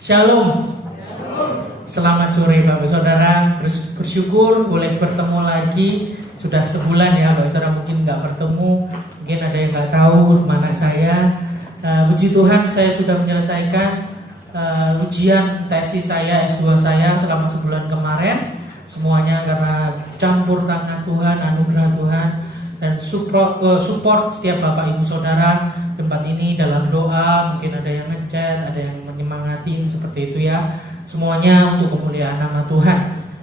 Shalom. Selamat sore Bapak Saudara. Bersyukur boleh bertemu lagi. Sudah sebulan ya Bapak Saudara, mungkin nggak bertemu, mungkin ada yang nggak tahu mana saya. Puji Tuhan, saya sudah menyelesaikan ujian tesis saya, S2 saya selama sebulan kemarin. Semuanya karena campur tangan Tuhan, anugerah Tuhan, dan support setiap Bapak Ibu Saudara tempat ini dalam doa. Mungkin ada yang ngechat, ada yang menyemangatin seperti itu ya. Semuanya untuk kemuliaan nama Tuhan.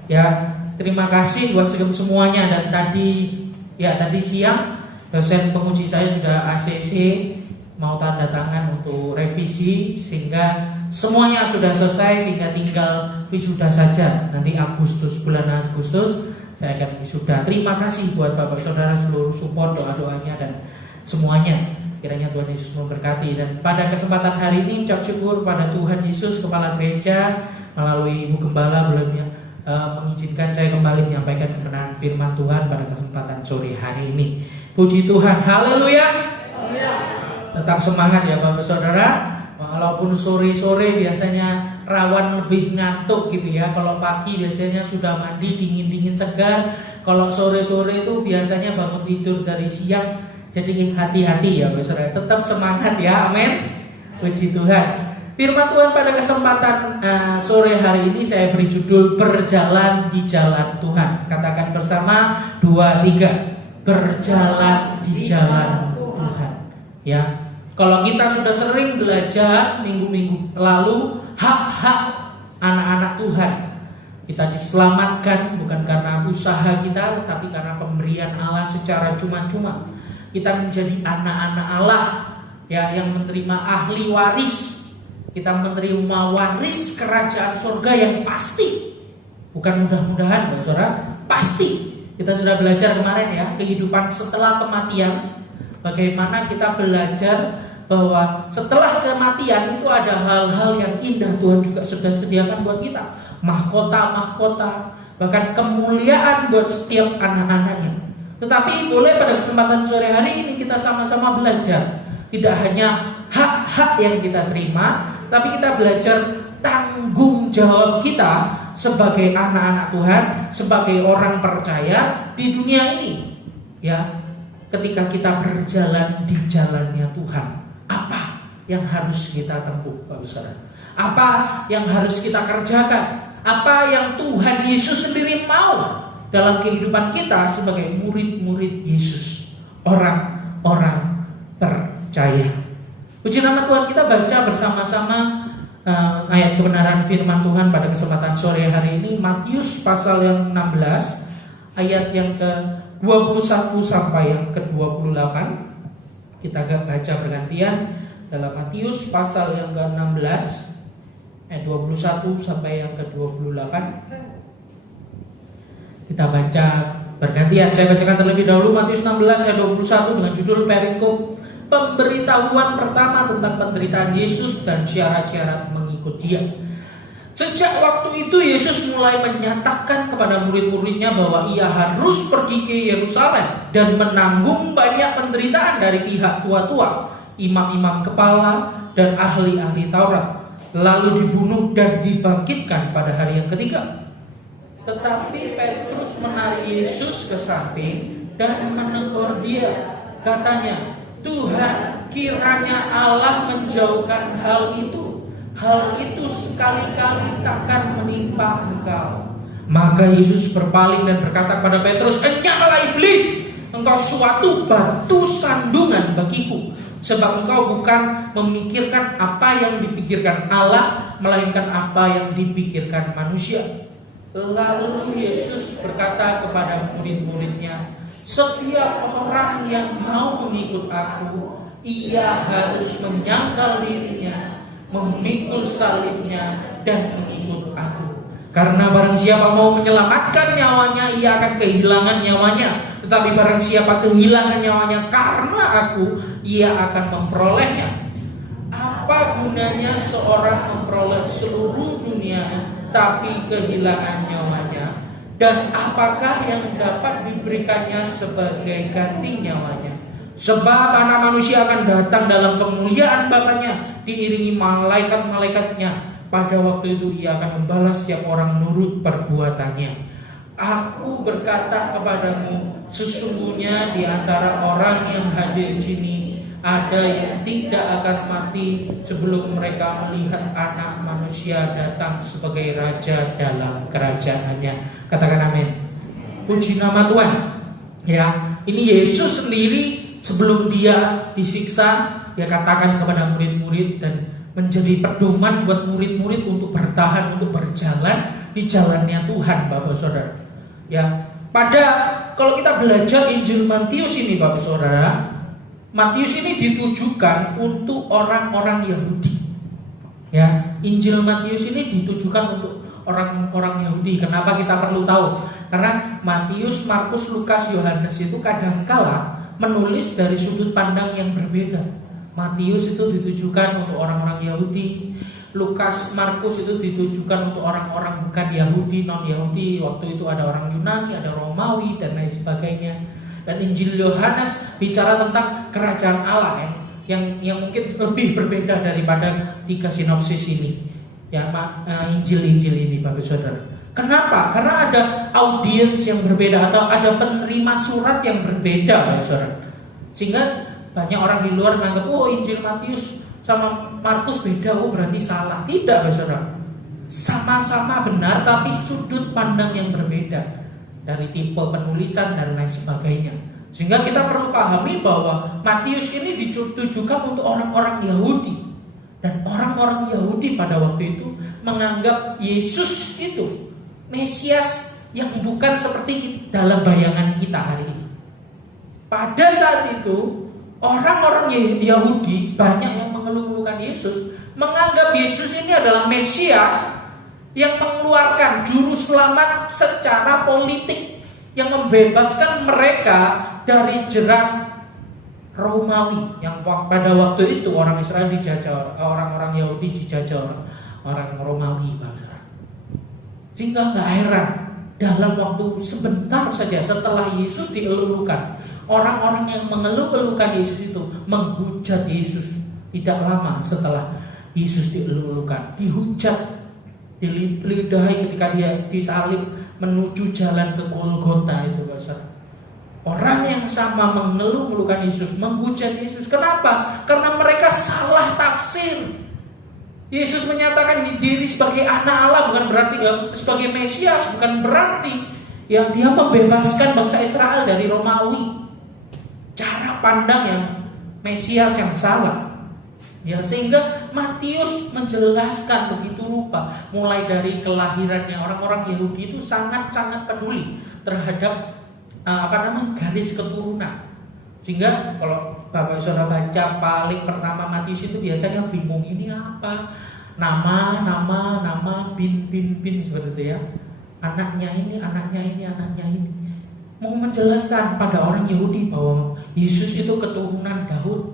Ya, terima kasih buat semuanya. Dan tadi siang dosen penguji saya sudah ACC, mau tanda tangan untuk revisi, sehingga semuanya sudah selesai, sehingga tinggal wisuda saja. Nanti bulan Agustus saya akan wisuda. Terima kasih buat Bapak Saudara seluruh support, doa-doanya dan semuanya. Kiranya Tuhan Yesus memberkati. Dan pada kesempatan hari ini ucap syukur pada Tuhan Yesus, Kepala Gereja melalui Ibu Gembala belum mengizinkan saya kembali menyampaikan kebenaran firman Tuhan pada kesempatan sore hari ini. Puji Tuhan, haleluya. Tetap semangat ya Bapak Saudara. Walaupun sore-sore biasanya rawan lebih ngantuk gitu ya. Kalau pagi biasanya sudah mandi dingin-dingin segar. Kalau sore-sore itu biasanya bangun tidur dari siang. Jadi hati-hati ya Bapak Saudara. Tetap semangat ya, amin. Puji Tuhan. Firman Tuhan pada kesempatan sore hari ini saya beri judul Berjalan di Jalan Tuhan. Katakan bersama 2, 3. Berjalan di jalan Tuhan. Ya. Kalau kita sudah sering belajar minggu-minggu lalu hak-hak anak-anak Tuhan, kita diselamatkan bukan karena usaha kita, tapi karena pemberian Allah secara cuma-cuma. Kita menjadi anak-anak Allah ya, yang menerima ahli waris. Kita menerima waris kerajaan surga yang pasti. Bukan mudah-mudahan Bapak Saudara, pasti. Kita sudah belajar kemarin ya, kehidupan setelah kematian. Bagaimana kita belajar bahwa setelah kematian itu ada hal-hal yang indah Tuhan juga sudah sediakan buat kita. Mahkota-mahkota, bahkan kemuliaan buat setiap anak-anaknya. Tetapi boleh pada kesempatan sore hari ini kita sama-sama belajar. Tidak hanya hak-hak yang kita terima, tapi kita belajar tanggung jawab kita sebagai anak-anak Tuhan, sebagai orang percaya di dunia ini. Ya, ketika kita berjalan di jalannya Tuhan, apa yang harus kita tempuh, Bapak Saudara? Apa yang harus kita kerjakan? Apa yang Tuhan Yesus sendiri mau dalam kehidupan kita sebagai murid-murid Yesus, orang-orang percaya. Puji nama Tuhan, kita baca bersama-sama ayat kebenaran firman Tuhan pada kesempatan sore hari ini. Matius pasal yang 16 ayat yang ke-21 sampai yang ke-28. Kita baca bergantian dalam Matius pasal yang ke-16 ayat 21 sampai yang ke-28. Kita baca bergantian. Saya bacakan terlebih dahulu Matius 16 ayat 21 dengan judul perikop pemberitahuan pertama tentang penderitaan Yesus dan syarat-syarat mengikut Dia. Sejak waktu itu Yesus mulai menyatakan kepada murid-muridnya bahwa Ia harus pergi ke Yerusalem dan menanggung banyak penderitaan dari pihak tua-tua, imam-imam kepala dan ahli-ahli Taurat, lalu dibunuh dan dibangkitkan pada hari yang ketiga. Tetapi Petrus menarik Yesus ke samping dan menegur Dia. Katanya, Tuhan, kiranya Allah menjauhkan hal itu sekali-kali takkan menimpa engkau. Maka Yesus berpaling dan berkata kepada Petrus, enyahlah iblis, engkau suatu batu sandungan bagiku, sebab engkau bukan memikirkan apa yang dipikirkan Allah, melainkan apa yang dipikirkan manusia. Lalu Yesus berkata kepada murid-muridnya, setiap orang yang mau mengikut aku, ia harus menyangkal dirinya, memikul salibnya, dan mengikut aku. Karena barang siapa mau menyelamatkan nyawanya, ia akan kehilangan nyawanya. Tetapi barang siapa kehilangan nyawanya karena aku, ia akan memperolehnya. Apa gunanya seorang memperoleh seluruh dunia, tapi kehilangan nyawanya? Dan apakah yang dapat diberikannya sebagai ganti nyawanya? Sebab Anak Manusia akan datang dalam kemuliaan Bapaknya diiringi malaikat-malaikatnya. Pada waktu itu ia akan membalas setiap orang menurut perbuatannya. Aku berkata kepadamu, sesungguhnya di antara orang yang hadir di sini ada yang tidak akan mati sebelum mereka melihat Anak Manusia datang sebagai Raja dalam kerajaannya. Katakan amin. Puji nama Tuhan. Ya, ini Yesus sendiri sebelum dia disiksa, dia katakan kepada murid-murid dan menjadi pedoman buat murid-murid untuk bertahan, untuk berjalan di jalannya Tuhan, Bapak Saudara. Ya, kalau kita belajar Injil Matius ini, Bapak Saudara, Matius ini ditujukan untuk orang-orang Yahudi. Ya, Injil Matius ini ditujukan untuk orang-orang Yahudi. Kenapa kita perlu tahu? Karena Matius, Markus, Lukas, Yohanes itu kadangkala menulis dari sudut pandang yang berbeda. Matius itu ditujukan untuk orang-orang Yahudi, Lukas, Markus itu ditujukan untuk orang-orang bukan Yahudi, non-Yahudi. Waktu itu ada orang Yunani, ada Romawi, dan lain sebagainya. Dan Injil Yohanes bicara tentang kerajaan Allah yang mungkin lebih berbeda daripada 3 sinopsis ini. Ya, Injil-Injil ini, Bapak Saudara. Kenapa? Karena ada audiens yang berbeda atau ada penerima surat yang berbeda, Bapak Saudara. Sehingga banyak orang di luar menganggap, oh Injil Matius sama Markus beda, oh berarti salah. Tidak, Bapak Saudara. Sama-sama benar, tapi sudut pandang yang berbeda dari tipe penulisan dan lain sebagainya. Sehingga kita perlu pahami bahwa Matius ini ditujukan untuk orang-orang Yahudi. Dan orang-orang Yahudi pada waktu itu menganggap Yesus itu Mesias yang bukan seperti dalam bayangan kita hari ini. Pada saat itu orang-orang Yahudi banyak yang mengeluh-elukan Yesus, menganggap Yesus ini adalah Mesias yang mengeluarkan juru selamat secara politik, yang membebaskan mereka dari jerat Romawi yang pada waktu itu orang Israel dijajah, orang-orang Yahudi dijajah orang Romawi, Bapak. Sehingga nggak heran dalam waktu sebentar saja setelah Yesus dielulukan, orang-orang yang mengeluh-elukan Yesus itu menghujat Yesus. Tidak lama setelah Yesus dielulukan, dihujat, dilidahi ketika dia disalib menuju jalan ke Golgota itu, Bapak. Orang yang sama mengeluh-elukan Yesus, menghujat Yesus. Kenapa? Karena mereka salah tafsir. Yesus menyatakan diri sebagai anak Allah, bukan berarti sebagai Mesias, bukan berarti yang dia membebaskan bangsa Israel dari Romawi. Cara pandang yang Mesias yang salah. Ya, sehingga Matius menjelaskan begitu rupa, mulai dari kelahirannya. Orang-orang Yahudi itu sangat-sangat peduli terhadap garis keturunan. Sehingga kalau Bapak Saudara baca paling pertama Matius itu biasanya bingung, ini apa? Nama, bin seperti itu ya. Anaknya ini. Mau menjelaskan pada orang Yahudi bahwa Yesus itu keturunan Daud.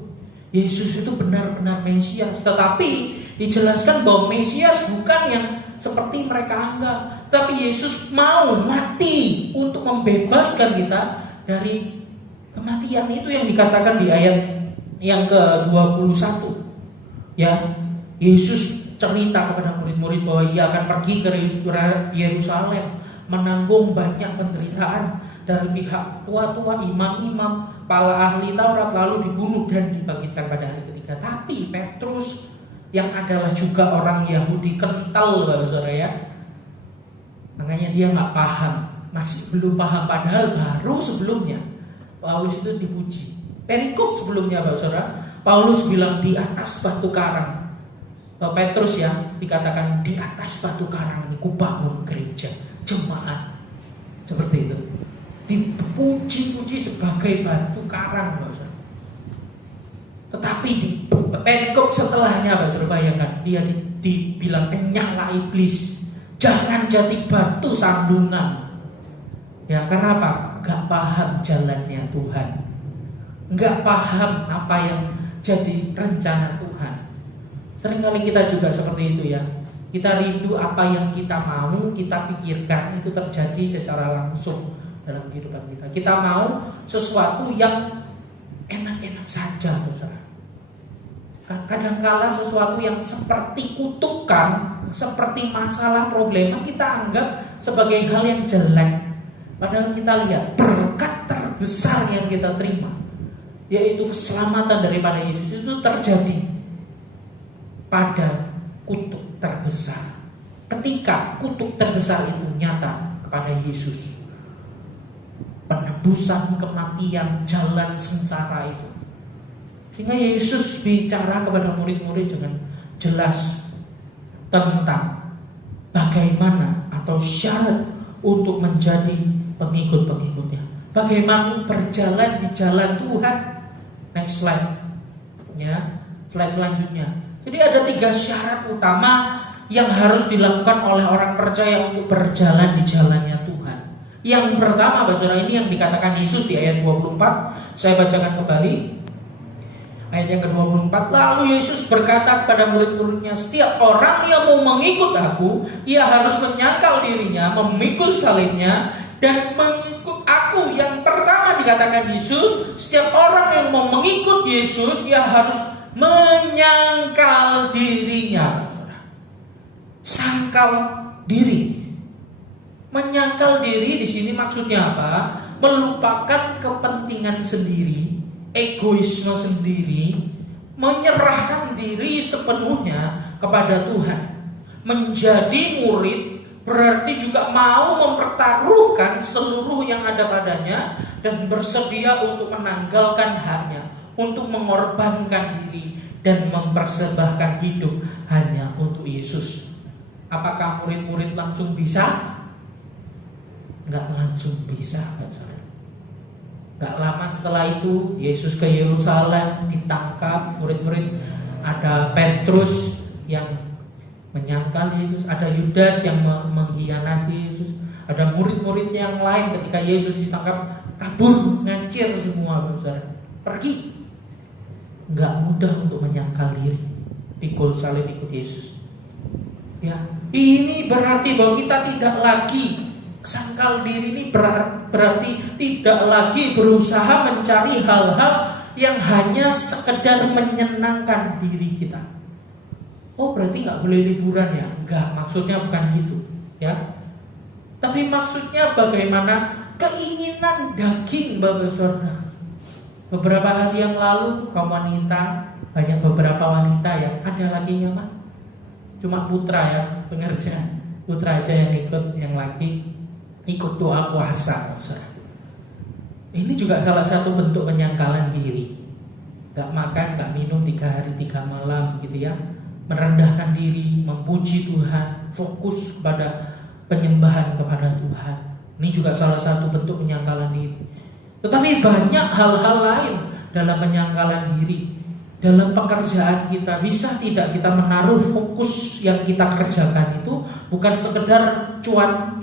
Yesus itu benar-benar Mesias. Tetapi dijelaskan bahwa Mesias bukan yang seperti mereka anggap, tapi Yesus mau mati untuk membebaskan kita dari kematian. Itu yang dikatakan di ayat yang ke-21. Ya, Yesus cerita kepada murid-murid bahwa ia akan pergi ke Yerusalem, menanggung banyak penderitaan dari pihak tua-tua, imam-imam, kepala ahli Taurat, lalu dibunuh dan dibangkitkan pada hari ketiga. Tapi Petrus yang adalah juga orang Yahudi kental, Bapak Saudara ya, makanya dia nggak paham, masih belum paham, padahal baru sebelumnya Paulus itu dipuji. Perikop sebelumnya, Bapak Saudara, Paulus bilang di atas batu karang. Petrus ya dikatakan di atas batu karang ini kubangun gereja jemaat, seperti itu. Dipuji-puji sebagai batu karang, Bapak Saudara. Tetapi di perikop setelahnya, Bapak Saudara, bayangkan dia dibilang enyaklah iblis, jangan jadi batu sandungan. Ya, karena apa? Gak paham jalannya Tuhan, gak paham apa yang jadi rencana Tuhan. Seringkali kita juga seperti itu ya. Kita rindu apa yang kita mau, kita pikirkan itu terjadi secara langsung dalam kehidupan kita. Kita mau sesuatu yang enak-enak saja, saudara. Kadangkala sesuatu yang seperti kutukan, seperti masalah problema, kita anggap sebagai hal yang jelek. Padahal kita lihat berkat terbesar yang kita terima, yaitu keselamatan daripada Yesus, itu terjadi pada kutuk terbesar. Ketika kutuk terbesar itu nyata kepada Yesus, penebusan, kematian, jalan sengsara itu, sehingga Yesus bicara kepada murid-murid dengan jelas tentang bagaimana atau syarat untuk menjadi pengikut-pengikutnya, bagaimana berjalan di jalan Tuhan. Next slide, ya, slide selanjutnya. Jadi ada 3 syarat utama yang harus dilakukan oleh orang percaya untuk berjalan di jalannya Tuhan. Yang pertama, saudara, ini yang dikatakan Yesus di ayat 24. Saya bacakan kembali ayat yang ke-24. Lalu Yesus berkata kepada murid-muridnya, setiap orang yang mau mengikut aku, ia harus menyangkal dirinya, memikul salibnya, dan mengikut aku. Yang pertama dikatakan Yesus, setiap orang yang mau mengikut Yesus, ia harus menyangkal dirinya. Sangkal diri. Menyangkal diri di sini maksudnya apa? Melupakan kepentingan sendiri, egoisme sendiri, menyerahkan diri sepenuhnya kepada Tuhan. Menjadi murid berarti juga mau mempertaruhkan seluruh yang ada padanya dan bersedia untuk menanggalkan haknya, untuk mengorbankan diri dan mempersembahkan hidup hanya untuk Yesus. Apakah murid-murid langsung bisa? Enggak langsung bisa. Enggak lama setelah itu Yesus ke Yerusalem, ditangkap. Murid-murid, ada Petrus yang menyangkal Yesus, ada Yudas yang mengkhianati Yesus, ada murid-murid yang lain ketika Yesus ditangkap kabur, ngacir semua, saudara, pergi. Enggak mudah untuk menyangkal diri, pikul salib ikut Yesus. Ya, ini berarti bahwa kita tidak lagi sangkal diri. Ini berarti tidak lagi berusaha mencari hal-hal yang hanya sekedar menyenangkan diri kita. Oh, berarti nggak boleh liburan ya? Enggak, maksudnya bukan gitu, ya. Tapi maksudnya bagaimana keinginan daging, Bapak Saudara. Beberapa hari yang lalu kaum wanita, banyak beberapa wanita yang ada lakinya mah, cuma putra ya, pengerja, putra aja yang ikut, yang laki ikut doa puasa, Saudara. Ini juga salah satu bentuk penyangkalan diri. Gak makan, gak minum 3 hari 3 malam gitu ya. Merendahkan diri, memuji Tuhan, fokus pada penyembahan kepada Tuhan. Ini juga salah satu bentuk penyangkalan diri. Tetapi banyak hal-hal lain dalam penyangkalan diri. Dalam pekerjaan kita, bisa tidak kita menaruh fokus yang kita kerjakan itu bukan sekedar cuan.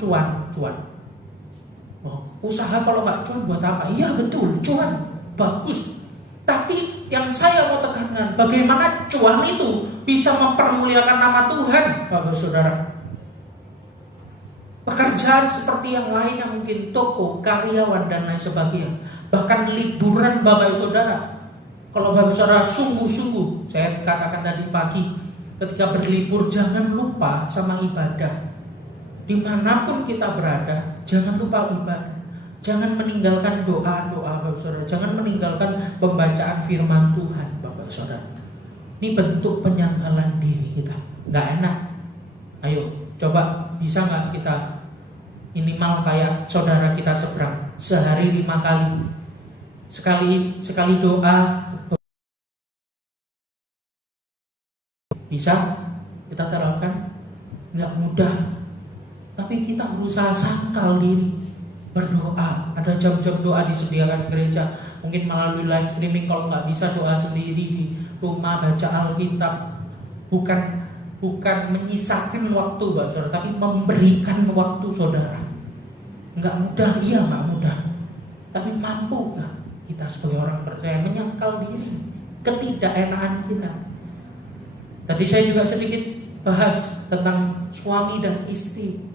Oh, usaha kalau nggak cuan buat apa? Iya betul, cuan bagus. Tapi yang saya mau tekankan, bagaimana cuan itu bisa mempermuliakan nama Tuhan, Bapak Saudara. Pekerjaan seperti yang lain yang mungkin toko, karyawan dan lain sebagainya, bahkan liburan, Bapak Saudara. Kalau Bapak Saudara sungguh-sungguh, saya katakan tadi pagi, ketika berlibur jangan lupa sama ibadah. Dimanapun kita berada, jangan lupa ibadah. Jangan meninggalkan doa-doa, Bapak Saudara. Jangan meninggalkan pembacaan firman Tuhan, Bapak Saudara. Ini bentuk penyangkalan diri kita. Gak enak. Ayo, coba bisa gak kita minimal kayak saudara kita seberang, sehari 5 kali. Sekali doa. Bisa kita terapkan? Gak mudah. Tapi kita berusaha sangkal diri, berdoa. Ada jam-jam doa disediakan gereja, mungkin melalui live streaming. Kalau nggak bisa doa sendiri di rumah, baca Alkitab. Bukan menyisakan waktu, Pak Saudara, tapi memberikan waktu saudara. Nggak mudah, iya nggak mudah. Tapi mampu nggak kita sebagai orang percaya menyangkal diri, ketidakenakan kita. Tadi saya juga sedikit bahas tentang suami dan istri.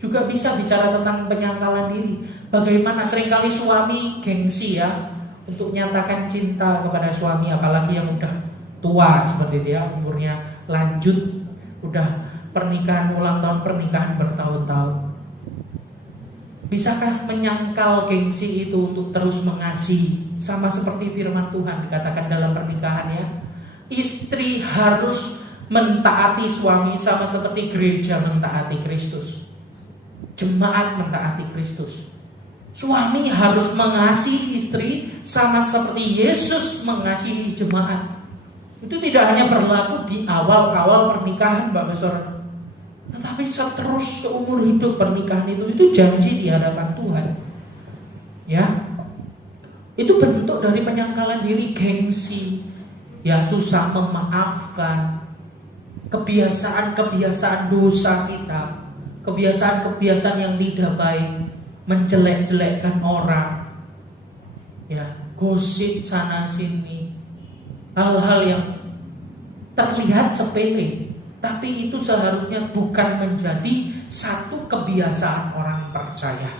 Juga bisa bicara tentang penyangkalan diri. Bagaimana seringkali suami gengsi ya untuk menyatakan cinta kepada suami, apalagi yang udah tua seperti dia, umurnya lanjut, udah pernikahan, ulang tahun pernikahan bertahun-tahun. Bisakah menyangkal gengsi itu untuk terus mengasihi? Sama seperti firman Tuhan dikatakan dalam pernikahannya, istri harus mentaati suami sama seperti gereja mentaati Kristus, jemaat mentaati Kristus. Suami harus mengasihi istri sama seperti Yesus mengasihi jemaat. Itu tidak hanya berlaku di awal-awal pernikahan, Bapak Saudara, tetapi seterus seumur hidup pernikahan itu janji di hadapan Tuhan. Ya, itu bentuk dari penyangkalan diri, gengsi, ya, susah memaafkan, kebiasaan-kebiasaan dosa kita, kebiasaan-kebiasaan yang tidak baik, menjelek-jelekkan orang, ya, gosip sana sini, hal-hal yang terlihat sepele, tapi itu seharusnya bukan menjadi satu kebiasaan orang percaya.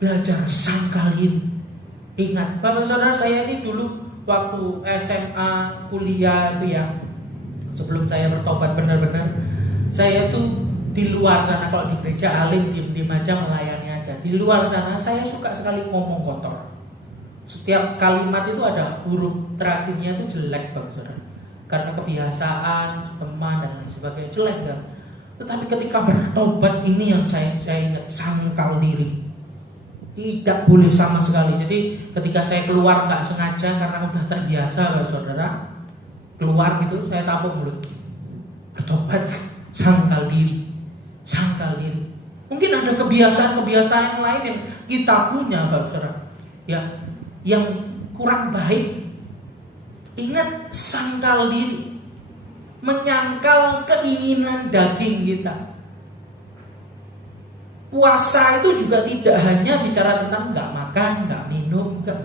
Belajar sangkalin. Ingat, Bapak Saudara, saya ini dulu waktu SMA, kuliah itu ya, sebelum saya bertobat benar-benar, saya tuh di luar sana, kalau di gereja alim diem-diem aja melayani aja. Di luar sana saya suka sekali ngomong kotor. Setiap kalimat itu ada huruf terakhirnya itu jelek, Bapak Saudara. Karena kebiasaan, teman dan lain sebagainya, jelek kan. Tetapi ketika bertobat, ini yang saya ingat, sangkal diri. Tidak boleh sama sekali. Jadi ketika saya keluar nggak sengaja karena udah terbiasa, Bapak Saudara, keluar gitu saya tampung mulut. Bertobat, sangkal diri. Sangkal diri. Mungkin ada kebiasaan-kebiasaan lain yang kita punya, Bapak Saudara, ya, yang kurang baik. Ingat, sangkal diri, menyangkal keinginan daging kita. Puasa itu juga tidak hanya bicara tentang nggak makan, nggak minum, nggak,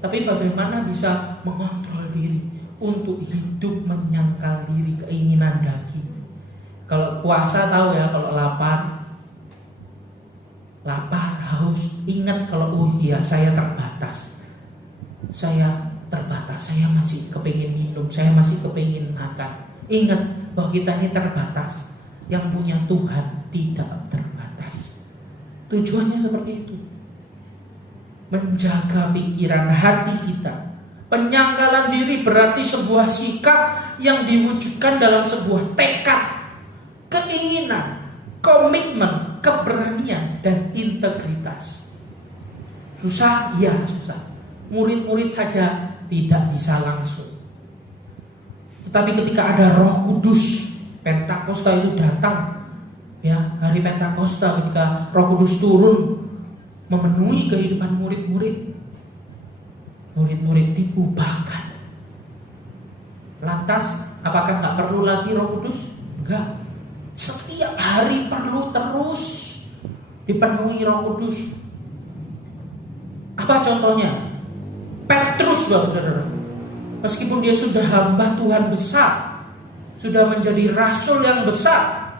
tapi bagaimana bisa mengontrol diri untuk hidup menyangkal diri keinginan daging. Kalau puasa tahu ya, kalau lapar, haus, ingat kalau oh iya saya terbatas, saya masih kepingin minum, saya masih kepingin makan. Ingat bahwa kita ini terbatas, yang punya Tuhan tidak terbatas. Tujuannya seperti itu, menjaga pikiran hati kita. Penyangkalan diri berarti sebuah sikap yang diwujudkan dalam sebuah tekad, keinginan, komitmen, keberanian, dan integritas. Susah? Ya susah. Murid-murid saja tidak bisa langsung. Tetapi ketika ada Roh Kudus, Pentakosta itu datang, ya, hari Pentakosta ketika Roh Kudus turun memenuhi kehidupan murid-murid, murid-murid diubahkan. Lantas apakah nggak perlu lagi Roh Kudus? Enggak. Setiap hari perlu terus dipenuhi Roh Kudus. Apa contohnya? Petrus, Bapak Saudara, meskipun dia sudah hamba Tuhan besar, sudah menjadi rasul yang besar,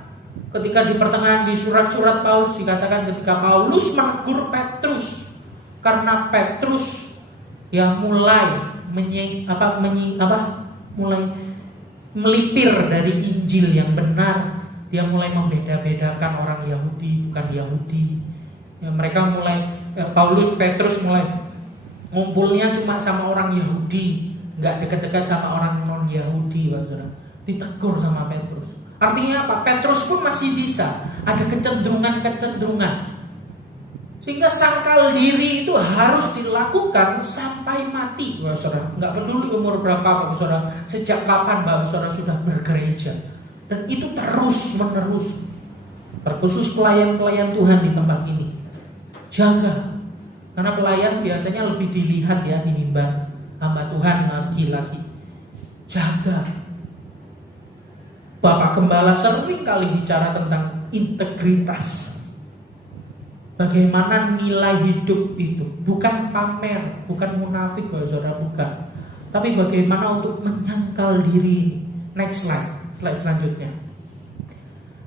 ketika di pertengahan di surat-surat Paulus dikatakan ketika Paulus menegur Petrus karena Petrus yang mulai mulai melipir dari Injil yang benar, dia mulai membeda-bedakan orang Yahudi bukan Yahudi. Ya, mereka mulai Petrus mulai ngumpulnya cuma sama orang Yahudi, nggak dekat-dekat sama orang non-Yahudi, Bapak Saudara. Ditegur sama Petrus. Artinya apa? Petrus pun masih bisa ada kecenderungan. Sehingga sangkal diri itu harus dilakukan sampai mati, Bapak Saudara. Nggak peduli umur berapa, Bapak Saudara, sejak kapan Bapak Saudara sudah bergereja. Dan itu terus menerus. Terkhusus pelayan-pelayan Tuhan di tempat ini. Jaga. Karena pelayan biasanya lebih dilihat ya di mimbar. Hamba Tuhan lagi. Jaga. Bapak Gembala sering kali bicara tentang integritas. Bagaimana nilai hidup itu, bukan pamer, bukan munafik, Bapak Saudara, bukan. Tapi bagaimana untuk menyangkal diri. Next slide selanjutnya.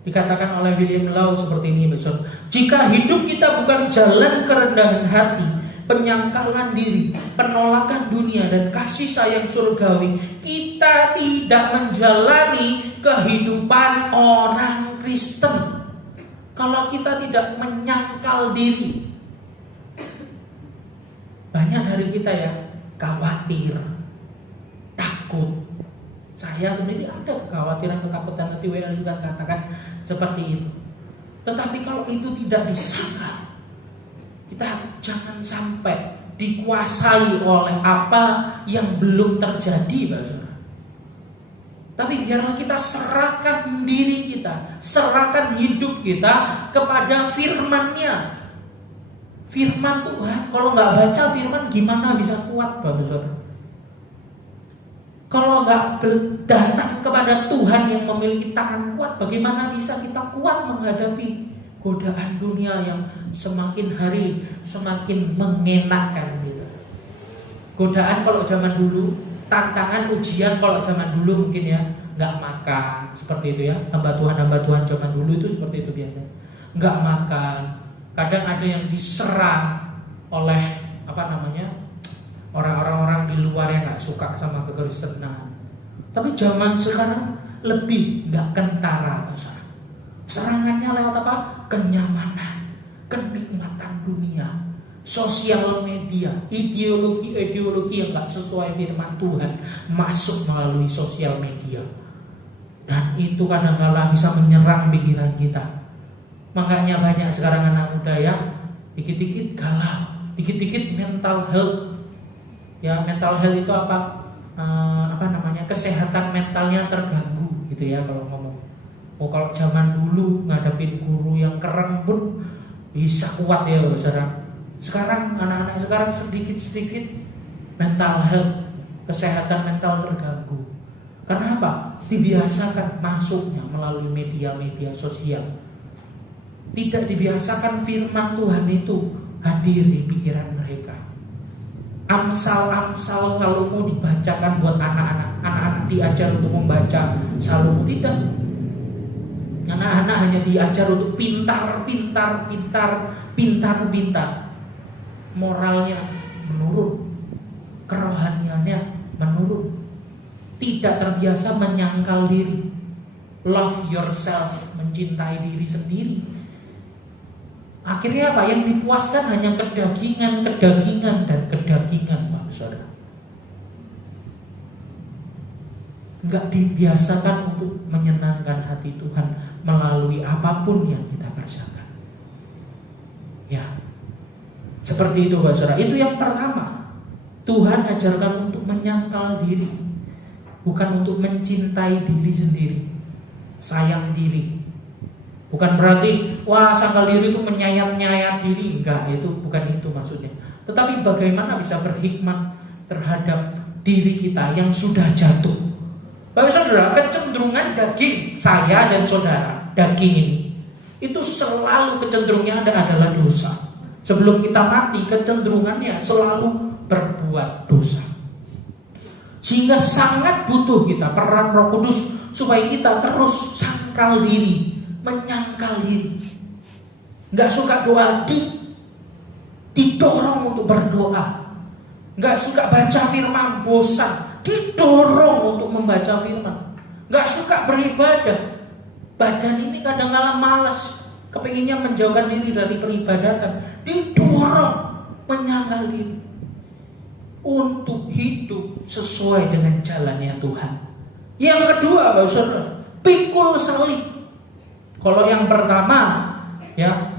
Dikatakan oleh William Law seperti ini, Bapak Saudara. Jika hidup kita bukan jalan kerendahan hati penyangkalan diri, penolakan dunia, dan kasih sayang surgawi, kita tidak menjalani kehidupan orang Kristen. Kalau kita tidak menyangkal diri. Banyak dari kita ya khawatir, takut. Saya sendiri ada kekhawatiran, ketakutan, nanti WL juga katakan seperti itu. Tetapi kalau itu tidak disangkal, kita jangan sampai dikuasai oleh apa yang belum terjadi, Pak Saudara. Tapi biarlah kita serahkan diri kita, serahkan hidup kita kepada firman-Nya. Firman Tuhan, kalau nggak baca firman gimana bisa kuat, Bapak Saudara? Kalau nggak datang kepada Tuhan yang memiliki tangan kuat, bagaimana bisa kita kuat menghadapi godaan dunia yang semakin hari semakin mengenakkan gitu. Godaan kalau zaman dulu, tantangan ujian kalau zaman dulu mungkin ya nggak makan, seperti itu ya. Hamba Tuhan zaman dulu itu seperti itu biasanya. Nggak makan. Kadang ada yang diserang oleh orang-orang di luar yang nggak suka sama kekristenan. Tapi zaman sekarang lebih nggak kentara, Saudara. Serangannya lewat apa? Kenyamanan, kenikmatan dunia, sosial media, ideologi yang nggak sesuai firman Tuhan masuk melalui sosial media. Dan itu kadang-kala bisa menyerang pikiran kita. Makanya banyak sekarang anak muda yang dikit-dikit galau, dikit-dikit mental health. Ya, mental health itu apa? Kesehatan mentalnya terganggu gitu ya kalau ngomong. Kalau zaman dulu ngadepin guru yang keren pun bisa kuat ya, Saudara. Sekarang anak-anak sekarang sedikit-sedikit mental health, kesehatan mental terganggu. Karena apa? Dibiasakan masuknya melalui media-media sosial. Tidak dibiasakan firman Tuhan itu hadir di pikiran mereka. Amsal-amsal Salomo dibacakan buat anak-anak. Anak-anak diajar untuk membaca Salomo, tidak. Anak-anak hanya diajar untuk pintar. Moralnya menurun, kerohaniannya menurun. Tidak terbiasa menyangkal diri. Love yourself, mencintai diri sendiri. Akhirnya apa? Yang dipuaskan hanya kedagingan, Pak Saudara. Enggak dibiasakan untuk menyenangkan hati Tuhan melalui apapun yang kita kerjakan. Ya, seperti itu, Pak Saudara. Itu yang pertama. Tuhan ajarkan untuk menyangkal diri, bukan untuk mencintai diri sendiri, sayang diri. Bukan berarti sangkal diri itu menyayat-nyayat diri. Enggak, itu bukan itu maksudnya. Tetapi bagaimana bisa berhikmat terhadap diri kita yang sudah jatuh. Bapak Saudara, kecenderungan daging saya dan saudara, daging ini, itu selalu kecenderungannya adalah dosa. Sebelum kita mati, kecenderungannya selalu berbuat dosa. Sehingga sangat butuh kita peran Roh Kudus supaya kita terus sangkal diri, menyangkal diri. Gak suka doa, didorong untuk berdoa. Gak suka baca firman, bosan, didorong untuk membaca firman. Gak suka beribadah, badan ini kadang-kala malas, kepinginnya menjauhkan diri dari peribadatan, didorong menyangkal diri untuk hidup sesuai dengan jalannya Tuhan. Yang kedua, Bapak Saudara, pikul salib. Kalau yang pertama ya,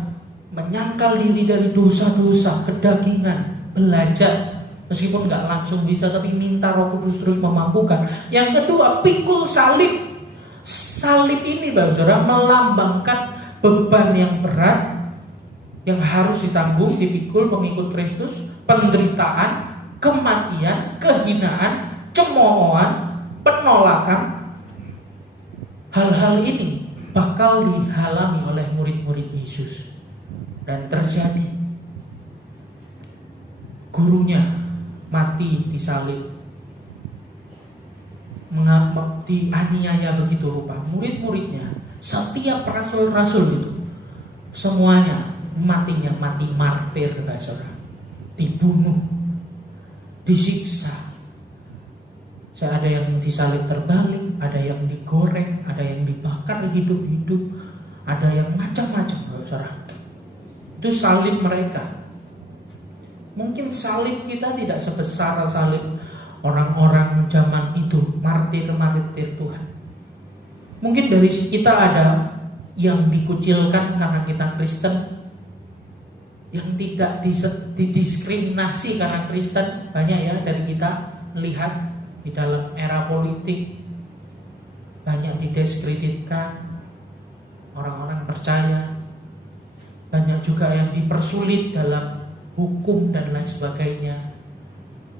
menyangkal diri dari dosa-dosa, kedagingan, belajar meskipun gak langsung bisa, tapi minta Roh Kudus terus memampukan. Yang kedua, pikul salib. Salib ini, Bapak Saudara, melambangkan beban yang berat yang harus ditanggung, dipikul pengikut Kristus, penderitaan, kematian, kehinaan, cemoohan, penolakan. Hal-hal ini bakal dialami oleh murid-murid Yesus. Dan terjadi. Gurunya mati disalib, dianiaya begitu rupa. Murid-muridnya, setiap rasul-rasul itu, semuanya matinya mati martir, Saudara. dibunuh, disiksa. Ada yang disalib terbalik, ada yang digoreng, ada yang dibakar hidup-hidup, ada yang macam-macam, saudara. Itu salib mereka. Mungkin salib kita tidak sebesar salib orang-orang zaman itu, martir-martir Tuhan. Mungkin dari kita ada yang dikucilkan karena kita Kristen, yang tidak didiskriminasi karena Kristen. Banyak ya dari kita melihat di dalam era politik, banyak didiskreditkan orang-orang percaya, banyak juga yang dipersulit dalam hukum dan lain sebagainya.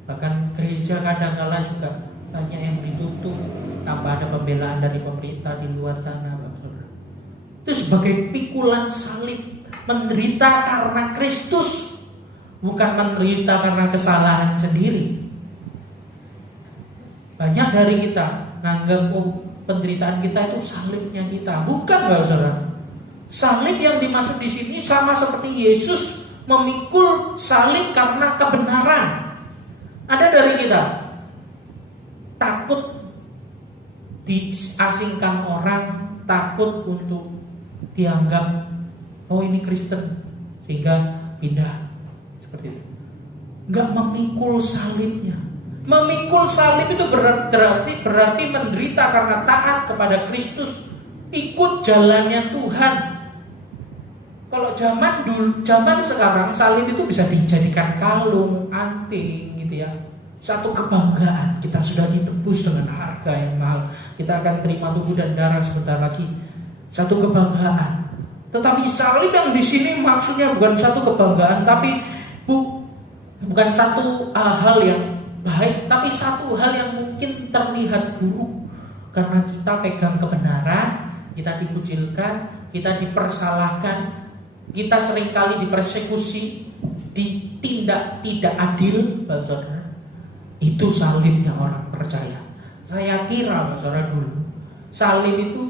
Bahkan gereja kadang-kala juga banyak yang ditutup tanpa ada pembelaan dari pemerintah di luar sana, Bapak Saudara. Itu sebagai pikulan salib, menderita karena Kristus, bukan menderita karena kesalahan sendiri. Banyak dari kita nganggap penderitaan kita itu salibnya kita, bukan, Bapak Saudara. Salib yang dimaksud di sini sama seperti Yesus memikul salib karena kebenaran. Ada dari kita takut diasingkan orang, takut untuk dianggap oh ini Kristen sehingga pindah seperti itu. Enggak memikul salibnya. Memikul salib itu berarti menderita karena taat kepada Kristus, ikut jalannya Tuhan. Kalau zaman sekarang salib itu bisa dijadikan kalung, anting gitu ya. Satu kebanggaan, kita sudah ditebus dengan harga yang mahal. Kita akan terima tubuh dan darah sebentar lagi. Satu kebanggaan. Tetapi salib yang di sini maksudnya bukan satu kebanggaan, tapi bukan satu hal yang baik, tapi satu hal yang mungkin terlihat buruk. Karena kita pegang kebenaran, kita dikucilkan, kita dipersalahkan, kita seringkali dipersekusi, ditindak tidak adil, Bapak Saudara. Itu salibnya orang percaya. Saya kira, Bapak Saudara, dulu salib itu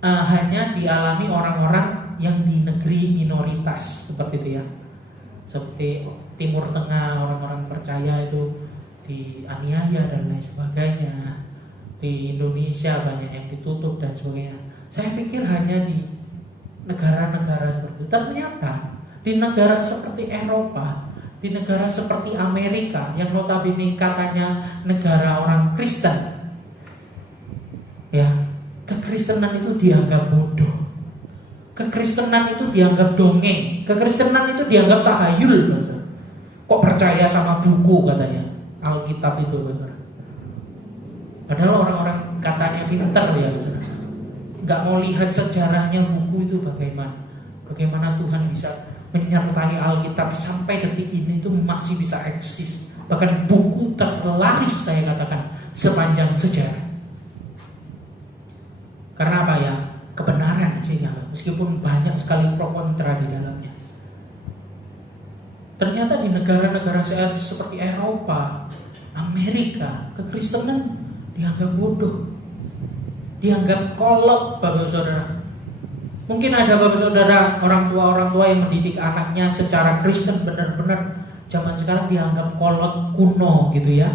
hanya dialami orang-orang yang di negeri minoritas seperti itu ya. Seperti Timur Tengah, orang-orang percaya itu dianiaya dan lain sebagainya. Di Indonesia banyak yang ditutup dan sebagainya. Saya pikir hanya di negara-negara seperti itu. Ternyata di negara seperti Eropa, di negara seperti Amerika yang notabene katanya negara orang Kristen, ya, kekristenan itu dianggap bodoh. Kekristenan itu dianggap dongeng. Kekristenan itu dianggap tahayul. Kok percaya sama buku katanya, Alkitab itu, saudara. Padahal orang-orang katanya pintar ya, saudara. Gak mau lihat sejarahnya buku itu bagaimana Tuhan bisa menyertai Alkitab sampai detik ini itu masih bisa eksis. Bahkan buku terlaris saya katakan sepanjang sejarah. Karena apa ya? Kebenaran isinya, meskipun banyak sekali pro kontra di dalamnya. Ternyata di negara-negara seperti Eropa, Amerika, kekristenan dianggap bodoh, dianggap kolot, Bapak Saudara. Mungkin ada Bapak Saudara orang tua yang mendidik anaknya secara Kristen benar-benar zaman sekarang dianggap kolot, kuno gitu ya.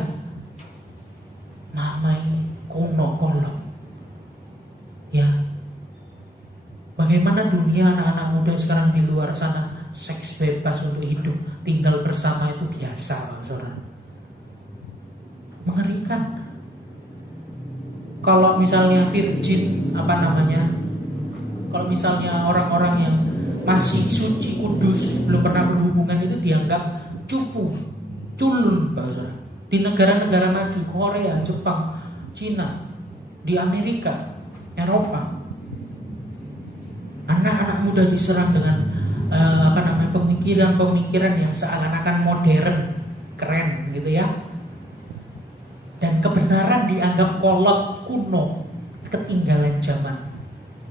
Mama ini kuno, kolot. Ya. Bagaimana dunia anak-anak muda sekarang di luar sana seks bebas untuk hidup, tinggal bersama itu biasa, Bapak Saudara. Mengerikan. Kalau misalnya virgin, kalau misalnya orang-orang yang masih suci kudus, belum pernah berhubungan itu dianggap cupu, culun, Bapak Saudara. Di negara-negara maju, Korea, Jepang, Cina, di Amerika, Eropa, anak-anak muda diserang dengan pemikiran-pemikiran yang seakan-akan modern, keren gitu ya. Dan kebenaran dianggap kolot, kuno, ketinggalan zaman.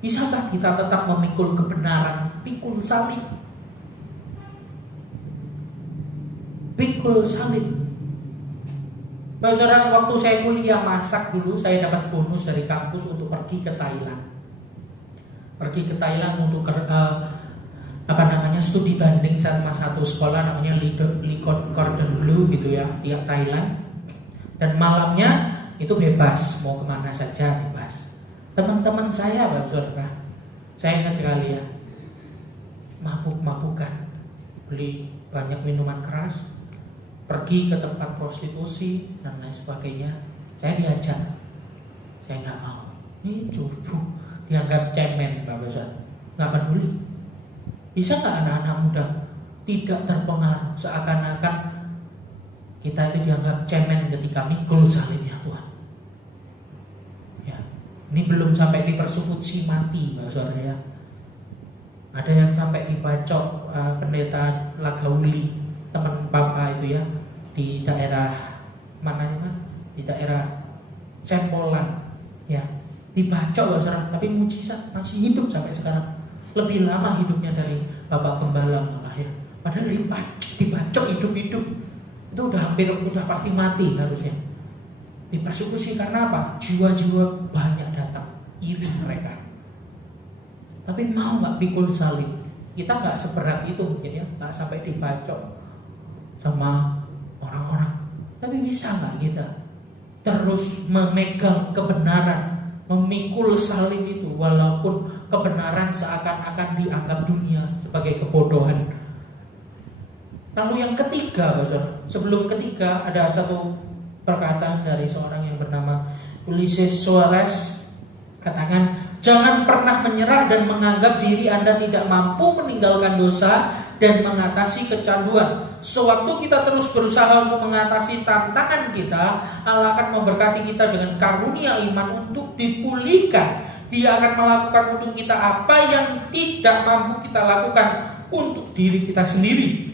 Bisakah kita tetap memikul kebenaran? Pikul salib. Pikul salib. Bapak Saudara, waktu saya kuliah masak dulu, saya dapat bonus dari kampus untuk pergi ke Thailand. Pergi ke Thailand untuk studi banding sama satu sekolah namanya Lee Cordon Bleu gitu ya, di Thailand. Dan malamnya itu bebas, mau kemana saja bebas. Teman-teman saya, Bapak Saudara, saya ingat sekali ya, mabuk-mabukan, beli banyak minuman keras, pergi ke tempat prostitusi dan lain sebagainya. Saya diajak, saya nggak mau. Ini cucu dianggap cemen, Bapak Saudara, nggak peduli. Bisa nggak anak-anak muda tidak terpengaruh seakan-akan kita itu dianggap cemen ketika mikul salibnya Tuhan? Ya, ini belum sampai di persekusi mati, Bapak Saudara ya. Ada yang sampai dibacok pendeta Lagauli, teman Papa itu ya, di daerah mana ya, di daerah Sempolan, ya, dibacok, Bapak Saudara. Tapi mujizat masih hidup sampai sekarang. Lebih lama hidupnya dari Bapak Gembala malah ya. Padahal dibacok hidup-hidup. Itu udah pasti mati harusnya. Dipersekusi karena apa? Jiwa-jiwa banyak datang, iri mereka. Tapi mau nggak pikul salib? Kita nggak seberat itu mungkin ya, nggak sampai dibacok sama orang-orang. Tapi bisa nggak kita terus memegang kebenaran, memikul salib itu, walaupun kebenaran seakan-akan dianggap dunia sebagai kebodohan. Lalu yang ketiga, sebelum ketiga ada satu perkataan dari seorang yang bernama Ulises Soares, katakan, jangan pernah menyerah dan menganggap diri Anda tidak mampu meninggalkan dosa dan mengatasi kecanduan. Sewaktu kita terus berusaha untuk mengatasi tantangan kita, Allah akan memberkati kita dengan karunia iman untuk dipulihkan. Dia akan melakukan untuk kita apa yang tidak mampu kita lakukan untuk diri kita sendiri.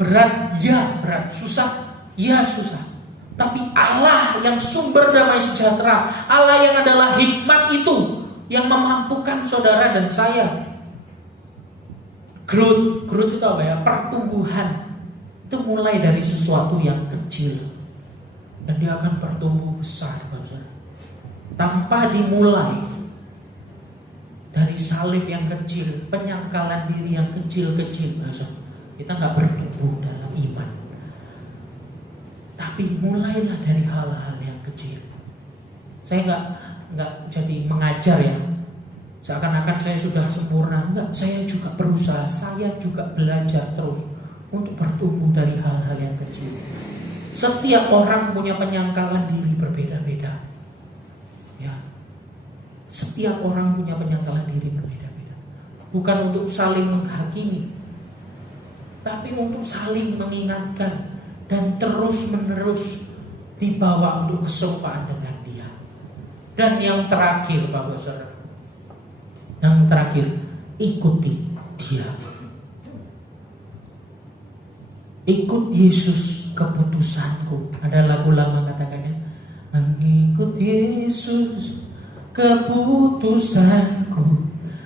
Berat, ya berat. Susah, ya susah. Tapi Allah yang sumber damai sejahtera, Allah yang adalah hikmat itu, yang memampukan saudara dan saya. Growth itu apa ya? Pertumbuhan. Itu mulai dari sesuatu yang kecil, dan dia akan bertumbuh besar, saudara. Tanpa dimulai dari salib yang kecil, penyangkalan diri yang kecil-kecil, kita nggak bertumbuh dalam iman. Tapi mulailah dari hal-hal yang kecil. Saya nggak jadi mengajar ya, seakan-akan saya sudah sempurna. Enggak, saya juga berusaha, saya juga belajar terus untuk bertumbuh dari hal-hal yang kecil. Setiap orang punya penyangkalan diri berbeda-beda. Ya, setiap orang punya penyangkalan diri berbeda-beda. Bukan untuk saling menghakimi, tapi untuk saling mengingatkan dan terus-menerus dibawa untuk kesukaan dengan Dia. Dan yang terakhir, Bapak Saudara, yang terakhir, ikuti Dia. Ikut Yesus keputusanku. Ada lagu lama katakannya, mengikut Yesus keputusanku,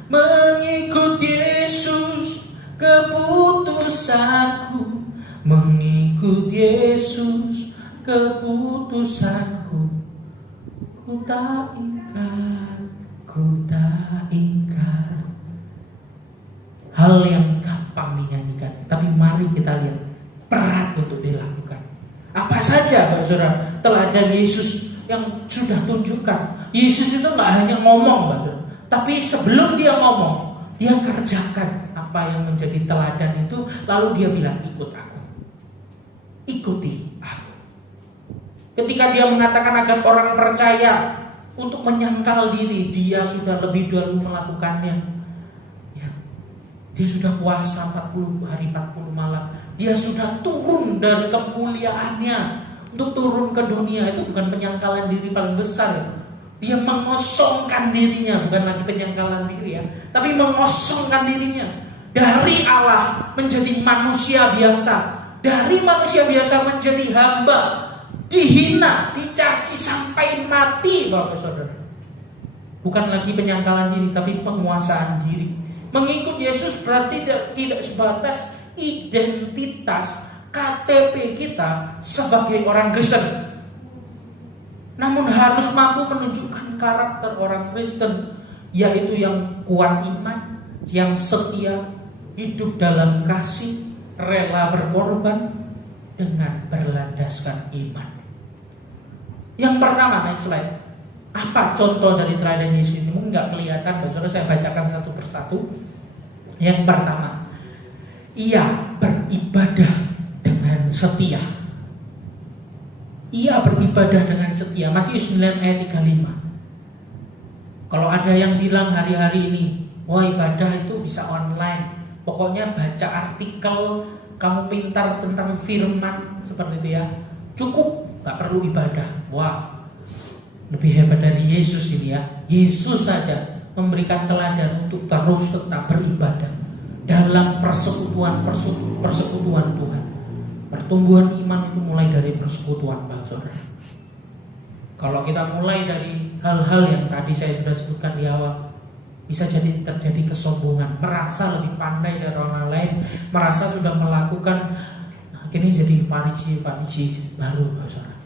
mengikut Yesus keputusanku, mengikut Yesus keputusanku. Ku tak ingkar. Hal yang gampang dinyanyikan, tapi mari kita lihat berat untuk dilakukan. Apa saja, Bapak Saudara, teladan Yesus yang sudah tunjukkan. Yesus itu nggak hanya ngomong, Bapak Saudara, tapi sebelum dia ngomong, dia kerjakan apa yang menjadi teladan itu. Lalu dia bilang, ikut aku, ikuti aku. Ketika dia mengatakan agar orang percaya untuk menyangkal diri, dia sudah lebih dulu melakukannya. Ya, dia sudah puasa 40 hari 40 malam. Dia sudah turun dari kemuliaannya untuk turun ke dunia. Itu bukan penyangkalan diri paling besar ya. Dia mengosongkan dirinya, bukan lagi penyangkalan diri ya, tapi mengosongkan dirinya dari Allah menjadi manusia biasa, dari manusia biasa menjadi hamba, dihina, dicaci sampai mati, Bapak Saudara. Bukan lagi penyangkalan diri, tapi penguasaan diri. Mengikut Yesus berarti tidak sebatas identitas KTP kita sebagai orang Kristen, namun harus mampu menunjukkan karakter orang Kristen, yaitu yang kuat iman, yang setia, hidup dalam kasih, rela berkorban dengan berlandaskan iman. Yang pertama, next slide. Apa contoh dari teladan Yesus ini? Mungkin nggak kelihatan, saudara, saya bacakan satu persatu. Yang pertama, ia beribadah dengan setia. Ia beribadah dengan setia. Matius 9 ayat 35. Kalau ada yang bilang hari-hari ini, wah ibadah itu bisa online, pokoknya baca artikel, kamu pintar tentang firman, seperti itu ya, cukup, gak perlu ibadah. Wah, lebih hebat dari Yesus ini ya. Yesus saja memberikan teladan untuk terus tetap beribadah dalam persekutuan Tuhan. Pertumbuhan iman itu mulai dari persekutuan, Pak Saudara. Kalau kita mulai dari hal-hal yang tadi saya sudah sebutkan di awal, bisa jadi terjadi kesombongan, merasa lebih pandai dari orang lain, merasa sudah melakukan, akhirnya jadi Farisi baru, Pak Saudara.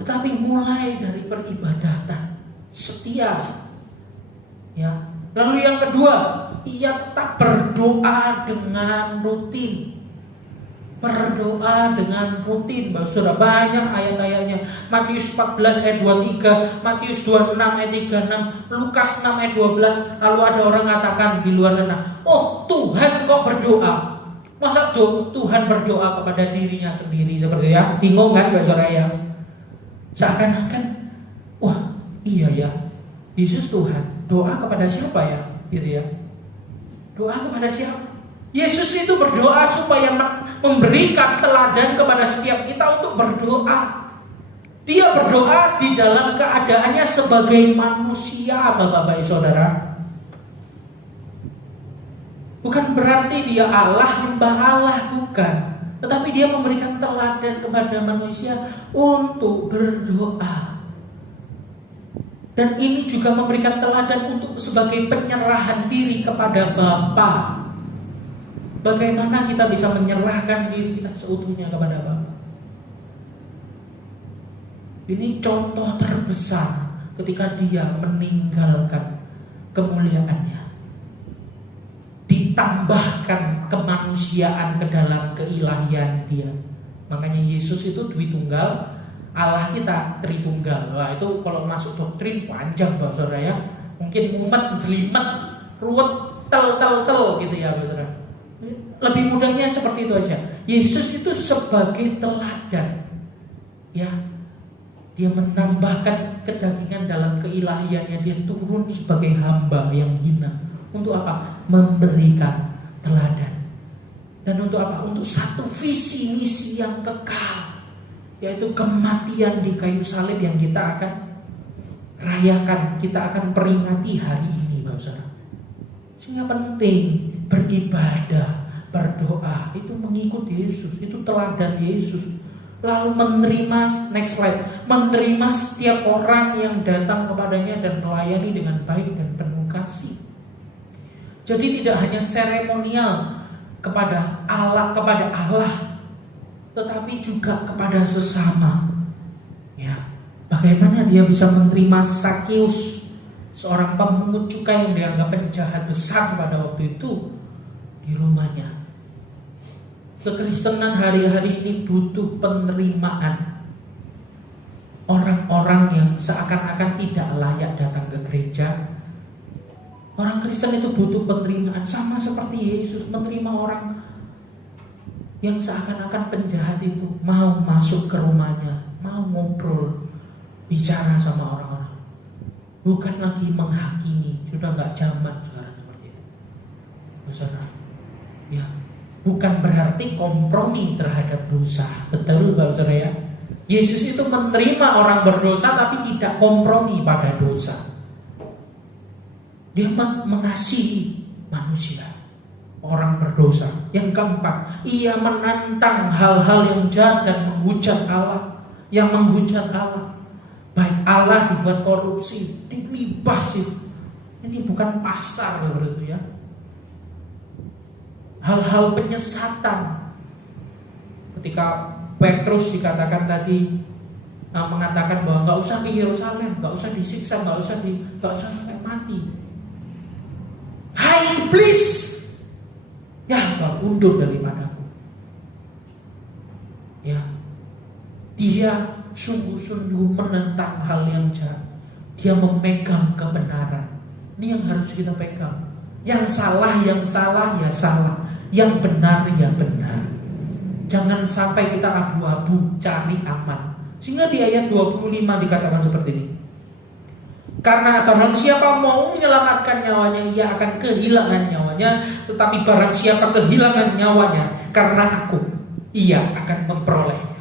Tetapi mulai dari peribadatan setia, ya. Lalu yang kedua, ia tak berdoa dengan rutin. Berdoa dengan rutin, Saudara. Banyak ayat-ayatnya. Matius 14 ayat 23, Matius 26 ayat 36, Lukas 6 ayat 12. Lalu ada orang mengatakan di luar sana, oh Tuhan kok berdoa? Masa Tuhan berdoa kepada dirinya sendiri seperti ya? Bingung kan, Saudara ya? Seakan-akan, wah iya ya, Yesus Tuhan, doa kepada siapa ya? Gitu ya. Doa kepada siapa? Yesus itu berdoa supaya memberikan teladan kepada setiap kita untuk berdoa. Dia berdoa di dalam keadaannya sebagai manusia, Bapak-Bapak Saudara. Bukan berarti dia Allah, nyembah Allah, bukan. Tetapi dia memberikan teladan kepada manusia untuk berdoa. Dan ini juga memberikan teladan untuk sebagai penyerahan diri kepada Bapa. Bagaimana kita bisa menyerahkan diri kita seutuhnya kepada Bapa? Ini contoh terbesar ketika dia meninggalkan kemuliaannya, ditambahkan kemanusiaan ke dalam keilahian dia. Makanya Yesus itu Dwitunggal, Allah kita Tritunggal. Wah, itu kalau masuk doktrin panjang, Bapak Saudara ya. Mungkin mumet, jelimet, ruwet, tel gitu ya, Bapak Saudara. Lebih mudahnya seperti itu aja. Yesus itu sebagai teladan, ya, dia menambahkan kedagingan dalam keilahiannya. Dia turun sebagai hamba yang hina. Untuk apa? Memberikan teladan. Dan untuk apa? Untuk satu visi misi yang kekal, yaitu kematian di kayu salib yang kita akan rayakan, kita akan peringati hari ini, Bapak Saudara. Sehingga penting beribadah, berdoa, itu mengikut Yesus, itu teladan Yesus. Lalu menerima, next slide, menerima setiap orang yang datang kepadanya dan melayani dengan baik dan penuh kasih. Jadi tidak hanya seremonial kepada Allah, tetapi juga kepada sesama. Ya, bagaimana dia bisa menerima Sakeus, seorang pemungut cukai yang dianggap penjahat besar pada waktu itu, di rumahnya. Kekristenan hari-hari ini butuh penerimaan orang-orang yang seakan-akan tidak layak datang ke gereja. Orang Kristen itu butuh penerimaan, sama seperti Yesus menerima orang yang seakan-akan penjahat itu, mau masuk ke rumahnya, mau ngobrol, bicara sama orang-orang. Bukan lagi menghakimi, sudah gak zaman sekarang seperti itu. Saudara, ya, bukan berarti kompromi terhadap dosa. Betul, Bapak Saudara ya. Yesus itu menerima orang berdosa tapi tidak kompromi pada dosa. Dia mengasihi manusia, orang berdosa. Yang keempat, ia menantang hal-hal yang jahat dan menghujat Allah. Yang menghujat Allah, baik Allah dibuat korupsi, dilibas itu. Ini bukan pasar seperti itu ya. Hal-hal penyesatan. Ketika Petrus dikatakan tadi, mengatakan bahwa nggak usah ke Yerusalem, nggak usah disiksa, nggak usah sampai mati. Hai iblis, Ya, kau undur daripadaku. Ya, dia sungguh-sungguh menentang hal yang jahat. Dia memegang kebenaran. Ini yang harus kita pegang. Yang salah ya salah. Yang benar ya benar. Jangan sampai kita abu-abu cari aman. Sehingga di ayat 25 dikatakan seperti ini. Karena barang siapa mau menyelamatkan nyawanya, ia akan kehilangan nyawanya. Tetapi barang siapa kehilangan nyawanya karena aku, ia akan memperolehnya.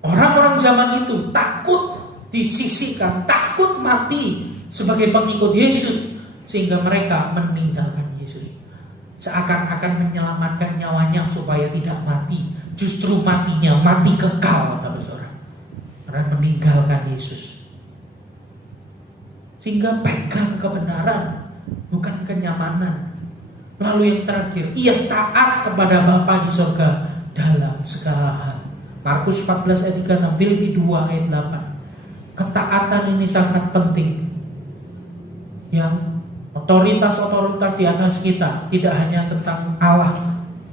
Orang-orang zaman itu takut disisihkan, takut mati sebagai pengikut Yesus, sehingga mereka meninggalkan Yesus. Seakan-akan menyelamatkan nyawanya supaya tidak mati. Justru matinya mati kekal, saudara. Karena meninggalkan Yesus. Sehingga pegang kebenaran, bukan kenyamanan. Lalu yang terakhir, ia taat kepada Bapa di surga dalam segala hal. Markus 14 ayat 36, Filipi 2 ayat 8. Ketaatan ini sangat penting. Yang otoritas-otoritas di atas kita tidak hanya tentang Allah,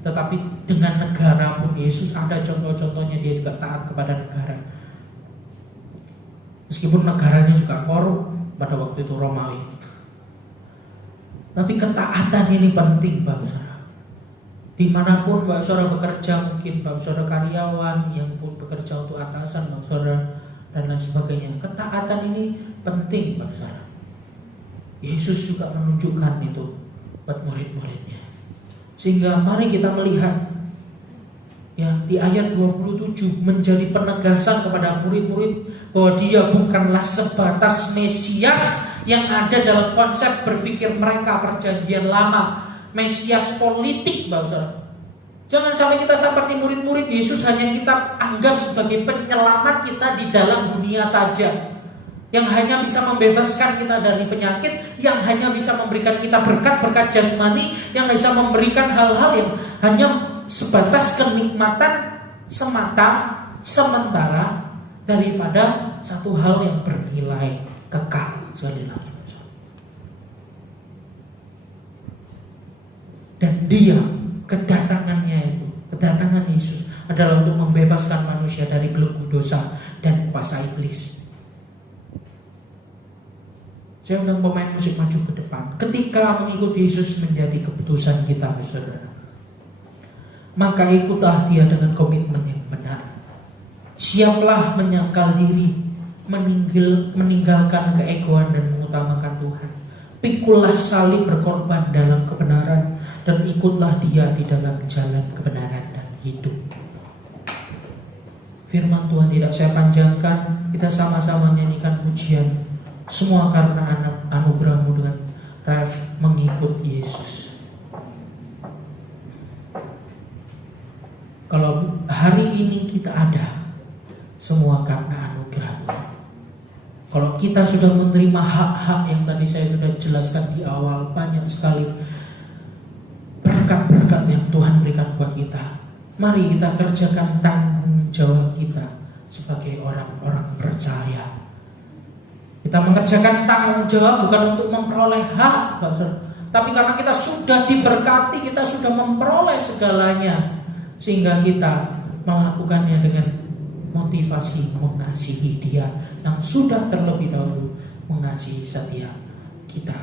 tetapi dengan negara pun. Yesus ada contoh-contohnya, dia juga taat kepada negara. Meskipun negaranya juga korup pada waktu itu, Romawi. Tapi ketaatan ini penting, Bapak Saudara. Dimanapun Bapak Saudara bekerja, mungkin Bapak Saudara karyawan yang pun bekerja untuk atasan Bapak Saudara dan lain sebagainya, ketaatan ini penting, Bapak Saudara. Yesus juga menunjukkan itu buat murid-muridnya. Sehingga mari kita melihat ya, di ayat 27 menjadi penegasan kepada murid-murid bahwa dia bukanlah sebatas Mesias yang ada dalam konsep berpikir mereka perjanjian lama, Mesias politik, Bapak Saudara. Jangan sampai kita seperti murid-murid Yesus hanya kita anggap sebagai penyelamat kita di dalam dunia saja, yang hanya bisa membebaskan kita dari penyakit, yang hanya bisa memberikan kita berkat-berkat jasmani, yang bisa memberikan hal-hal yang hanya sebatas kenikmatan semata sementara, daripada satu hal yang bernilai kekal. Sekali lagi, dan dia, kedatangan Yesus adalah untuk membebaskan manusia dari belenggu dosa dan kuasa iblis. Saya undang pemain musik maju ke depan. Ketika mengikuti Yesus menjadi keputusan kita, saudara, maka ikutlah dia dengan komitmen yang benar. Siaplah menyangkal diri, meninggalkan keegoan dan mengutamakan Tuhan. Pikulah salib, berkorban dalam kebenaran, dan ikutlah dia di dalam jalan kebenaran dan hidup. Firman Tuhan tidak saya panjangkan. Kita sama-sama nyanyikan pujian. Semua karena anugerah-Mu dengan ref mengikut Yesus. Kalau hari ini kita ada, semua karena anugerah Tuhan. Kalau kita sudah menerima hak-hak yang tadi saya sudah jelaskan di awal, banyak sekali berkat-berkat yang Tuhan berikan buat kita. Mari kita kerjakan tanggung jawab kita sebagai orang-orang percaya. Kita mengerjakan tanggung jawab bukan untuk memperoleh hak, tapi karena kita sudah diberkati, kita sudah memperoleh segalanya, sehingga kita melakukannya dengan motivasi mengasihi Dia yang sudah terlebih dahulu mengasihi setiap kita.